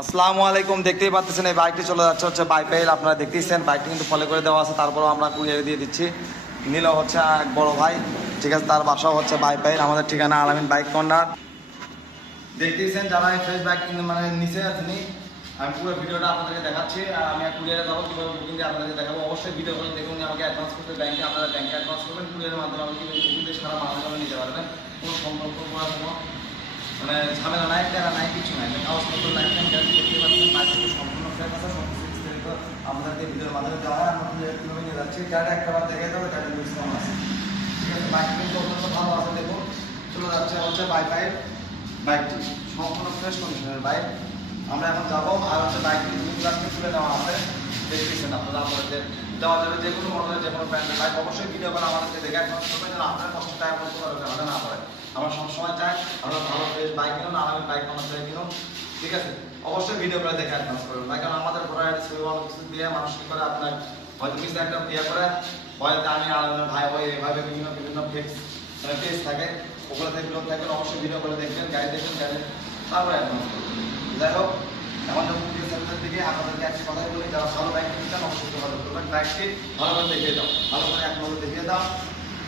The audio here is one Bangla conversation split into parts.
আসসালামু আলাইকুম, দেখতেই পাচ্ছেন এই বাইকটি চলে যাচ্ছে হচ্ছে বাইপাইল আপনারা দেখতেইছেন বাইকটি কিন্তু ফলো করে দেওয়া আছে। তারপরেও আমরা কুরিয়ারে দিয়ে দিচ্ছি। নিল হচ্ছে এক বড় ভাই, ঠিক আছে, তার বাসাও হচ্ছে বাইপাইল আমাদের ঠিকানা আলামিন বাইক কর্নার। দেখতেইছেন যারা এই ফ্রেশ বাইক মানে নিচে আছেন আমি পুরো ভিডিওটা আপনাদেরকে দেখাচ্ছি। আর আমি কুরিয়ারে যাব, কীভাবে বুকিং দিয়ে আপনাদেরকে দেখাবো। অবশ্যই ভিডিও করে দেখুন আমাকে অ্যাডভান্স করতে ব্যাংকে আপনারা ব্যাংকে অ্যাডভান্স করবেন। কুরিয়ারের মাধ্যমে আমাকে বুকিং দিয়ে সারা মাধ্যমে নিতে পারবেন। কোনো সম্পর্ক করার কোনো মানে ঝামেলা নাই প্যারা নাই, কিছু নাই। কাগজপত্র লাইফ টাইম গ্যারান্টি দেখতে পাচ্ছেন বাইক কিন্তু সম্পূর্ণ ফ্রেশ আছে সব কিছু বিস্তারিত আমাদেরকে ভিডিওর মাধ্যমে দেওয়া হয় আমরা কীভাবে নিয়ে যাচ্ছি গাড়ি একটাবার দেখে যাবে গাড়ি ডিসকাউন্ট আছে ঠিক আছে বাইক কিন্তু অত্যন্ত ভালো আছে দেখুন চলে যাচ্ছে হচ্ছে বাইক বাইকটি সম্পূর্ণ ফ্রেশ কন্ডিশনের বাইক আমরা এখন যাব আর হচ্ছে বাইকটি গ্লাসটি খুলে নেওয়া আছে দেখতেছেন আপনারা আপনাদের দেওয়া যাবে যে কোনো মডেলের যে কোনো ব্র্যান্ডের বাইক অবশ্যই ভিডিও করে আমাদেরকে দেখে একমাত্র করবেন যেন আপনার কষ্ট খরচ করার ঝামেলা না পড়ে আমরা সবসময় চাই আমরা ভালো ফ্রেশ বাইক কিনুন আর আমি বাইক আমার চাই কিনুন। ঠিক আছে? অবশ্যই ভিডিও করে দেখে অ্যাডভান্স করবেন। না কারণ আমাদের ঘোরা অনেক কিছু দিয়ে মানুষ কি করে আপনার হয়তো কিছু একটা ইয়ে করে হয়তো আমি ভাই ভাই এভাবে বিভিন্ন বিভিন্ন ফেক্স পেজ থাকে ওগুলো থেকে বিরত থাকবেন অবশ্যই ভিডিও করে দেখবেন, গাড়ি দেখবেন, গাড়ি তারপরে অ্যাডভান্স করবেন। যাই হোক, আমাদের ভিডিও সেন্টার থেকে আপনাদেরকে একটি কথাই বলি, যারা ভালো বাইক কিনতে অবশ্যই যোগাযোগ করবেন। বাইকটি ভালো করে দেখিয়ে দাও। ভালো করে এক নম্বর দেখিয়ে দাও।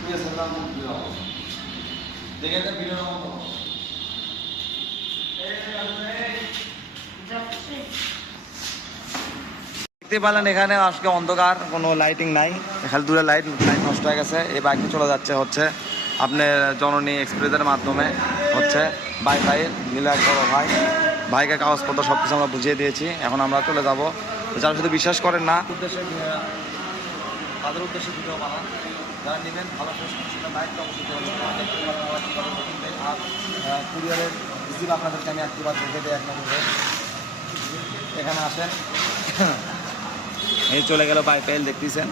ভিডিও সেন্টার দেখে দেন ভিডিও নম্বর দেখতে পেলেন এখানে, আজকে অন্ধকার, কোনো লাইটিং নাই। এখানে দূরে লাইট লাইট নষ্ট হয়ে গেছে। এই বাইকটি চলে যাচ্ছে হচ্ছে আপনার জননী এক্সপ্রেসের মাধ্যমে হচ্ছে বাই ভাই এক বড় ভাই। ভাইকে কাগজপত্র সব কিছু আমরা বুঝিয়ে দিয়েছি। এখন আমরা চলে যাব। যারা শুধু বিশ্বাস করেন না তাদের যারা নেবেন, ভালো বাইক দেয়। আর কুরিয়ারের আপনাদেরকে আমি একটিবার দেখে নম্বরে। এখানে আসেন। এই চলে গেল বাইপাইল দেখতেছেন?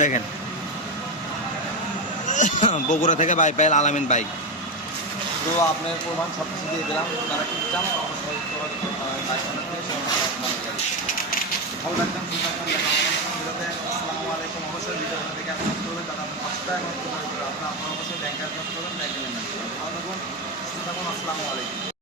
দেখেন। বগুড়া থেকে বাইপাইল আলামিন বাইক। তো আপনার প্রমাণ সব কিছু দিয়ে দিলাম। যারা কিনতে চান। ভালো আপনার অবশ্যই অ্যাকাউন্ট আসসালামু আলাইকুম।